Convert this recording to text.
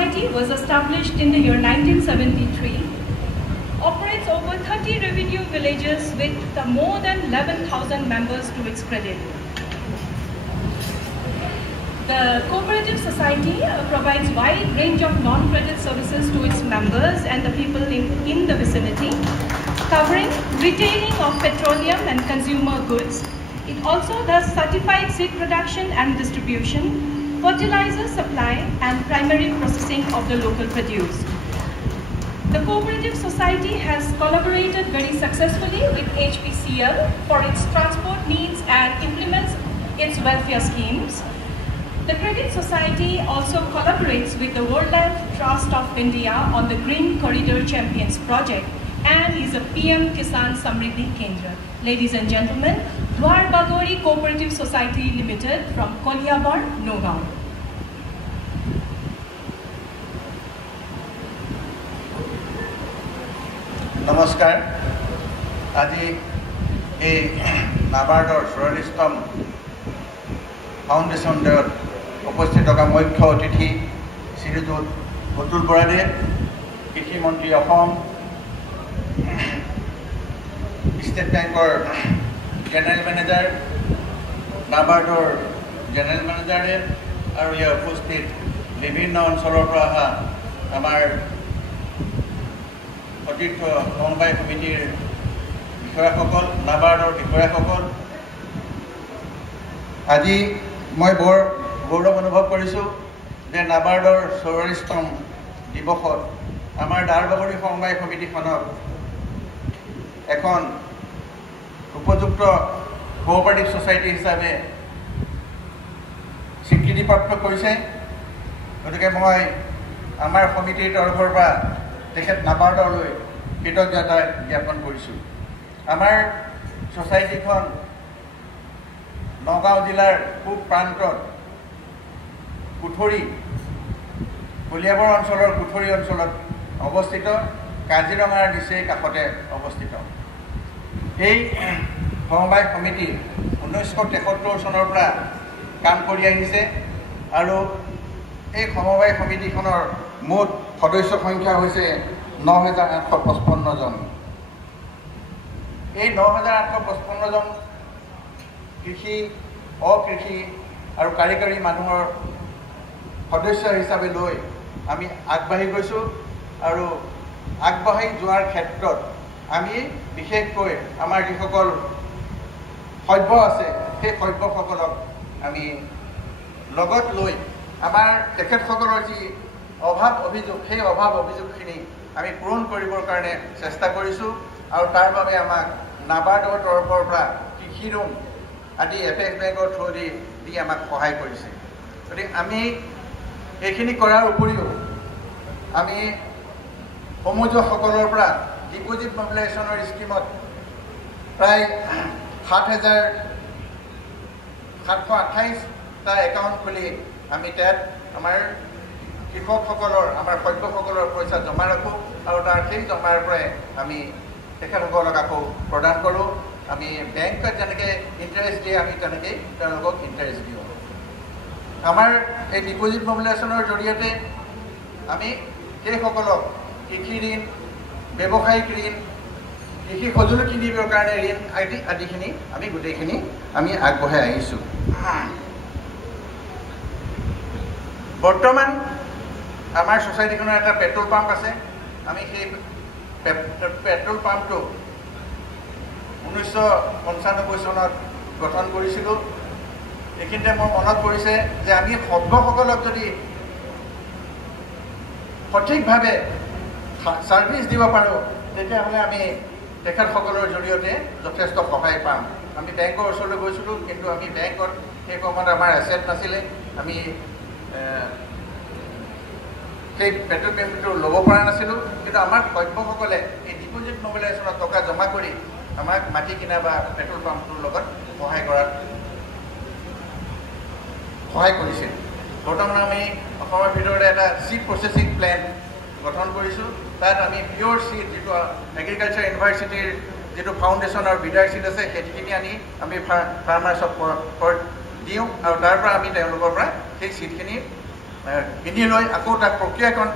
Society was established in the year 1973, operates over 30 revenue villages with more than 11,000 members to its credit. The Cooperative Society provides wide range of non-credit services to its members and the people in the vicinity, covering retailing of petroleum and consumer goods. It also does certified seed production and distribution, fertilizer supply, and primary processing of the local produce. The Cooperative Society has collaborated very successfully with HPCL for its transport needs and implements its welfare schemes. The Credit Society also collaborates with the Wildlife Trust of India on the Green Corridor Champions project and is a PM Kisan Samriddhi Kendra. Ladies and gentlemen, Dwar Bagori Cooperative Society Limited from Koliabar, Nagaon. Namaskar. Aji Nabardor Suralistam Foundation der উপস্থিত থকা মুখ্য অতিথি শ্ৰীযুত অতুল বৰাদে, কৃষি মন্ত্ৰী Assam, state বেংকৰ general manager, নাবাৰ্ডৰ general মেনেজাৰে আৰু ইয়াৰ উপস্থিত বিভিন্ন অঞ্চলৰ পৰা অহা আমাৰ সতীৰ্থ সমবায় সমিতিৰ বিষয়াসকল, নাবাৰ্ডৰ বিষয়াসকল, আজি মই বৰ গৌৰৱ অনুভৱ কৰিছোঁ যে নাবাৰ্ডৰ ৪৪তম দিৱসত আমাৰ দাৰবাগৰি সমবায় সমিতিখনক এখন উপযুক্ত কোঅপাৰেটিভ ছ'চাইটি হিচাপে স্বীকৃতিপ্ৰাপ্ত কৰিছে। গতিকে মই আমাৰ সমিতিৰ তৰফৰ পৰা তেখেত নাবাৰ্ডলৈ কৃতজ্ঞতা জ্ঞাপন কৰিছোঁ। আমাৰ ছ'চাইটিখন নগাঁও জিলাৰ পূব প্ৰান্তত কুঠৰি, কলিয়াবৰ অঞ্চলৰ কুঠৰি অঞ্চলত অৱস্থিত, কাজিৰঙাৰ নিচেই কাষতে অৱস্থিত। এই সমবায় সমিতি 1973 চনৰ পৰা কাম কৰি আহিছে আৰু এই সমবায় সমিতিখনৰ মুঠ সদস্য সংখ্যা হৈছে ৯,৮৫৫ জন। এই ৯,৮৫৫ জন কৃষি, অকৃষি আৰু কাৰিকৰী মানুহৰ সদস্য হিচাপে লৈ আমি আগবাঢ়ি গৈছোঁ আৰু আগবাঢ়ি যোৱাৰ ক্ষেত্ৰত আমি বিশেষকৈ আমাৰ যিসকল সভ্য আছে সেই সভ্যসকলক আমি লগত লৈ আমাৰ তেখেতসকলৰ যি অভাৱ অভিযোগ, সেই অভাৱ অভিযোগখিনি আমি পূৰণ কৰিবৰ কাৰণে চেষ্টা কৰিছোঁ আৰু তাৰ বাবে আমাক নাবাৰ্ডৰ তৰফৰ পৰা কৃষি ঋণ আদি এপেক্স বেংকৰ থ্ৰুদি দি আমাক সহায় কৰিছে। গতিকে আমি এইখিনি কৰাৰ উপৰিও আমি সমুদ্ৰসকলৰ পৰা ডিপজিট মবিলাইজেশ্যনৰ স্কিমত প্ৰায় 7,728টা একাউণ্ট খুলি আমি তাত আমাৰ কৃষকসকলৰ, আমাৰ সভ্যসকলৰ পইচা জমা ৰাখোঁ আৰু তাৰ সেই জমাৰ পৰাই আমি তেখেতসকলক আকৌ প্ৰদান কৰোঁ। আমি বেংকত যেনেকৈ ইণ্টাৰেষ্ট দিয়ে আমি তেনেকৈ তেওঁলোকক ইণ্টাৰেষ্ট দিওঁ। আমাৰ এই ডিপজিট মবিলাইজেশ্যনৰ জৰিয়তে আমি সেইসকলক কৃষি ঋণ, ব্যৱসায়িক ঋণ, কৃষি সঁজুলি কিনিবৰ কাৰণে ঋণ আদিখিনি আমি গোটেইখিনি আমি আগবঢ়াই আহিছোঁ। বৰ্তমান আমাৰ ছ'চাইটিখনৰ এটা পেট্ৰল পাম্প আছে। আমি সেই পেট্ৰল পাম্পটো 1995 চনত গঠন কৰিছিলোঁ। এইখিনিতে মোৰ মনত পৰিছে যে আমি সভ্যসকলক যদি সঠিকভাৱে ছাৰ্ভিচ দিব পাৰোঁ তেতিয়াহ'লে আমি তেখেতসকলৰ জৰিয়তে যথেষ্ট সহায় পাম। আমি বেংকৰ ওচৰলৈ গৈছিলোঁ, কিন্তু আমি বেংকত সেই সময়ত আমাৰ এছেট নাছিলে, আমি সেই পেট্ৰল পাম্পটো ল'ব পৰা নাছিলোঁ। কিন্তু আমাৰ সভ্যসকলে এই ডিপজিট মবিলাইজেশ্যনত টকা জমা কৰি আমাক মাটি কিনা বা পেট্ৰল পাম্পটোৰ লগত সহায় কৰিছিল। বৰ্তমান আমি অসমৰ ভিতৰতে এটা চিড প্ৰচেছিং প্লেণ্ট গঠন কৰিছোঁ। তাত আমি পিয়'ৰ চিড, যিটো এগ্ৰিকালচাৰ ইউনিভাৰ্চিটিৰ যিটো ফাউণ্ডেশ্যন আৰু বিডাৰ চিড আছে, সেইখিনি আনি আমি ফাৰ্মাৰ্ছক দিওঁ আৰু তাৰ পৰা আমি তেওঁলোকৰ পৰা সেই চিডখিনি কিনি লৈ আকৌ তাক প্ৰক্ৰিয়াকৰণ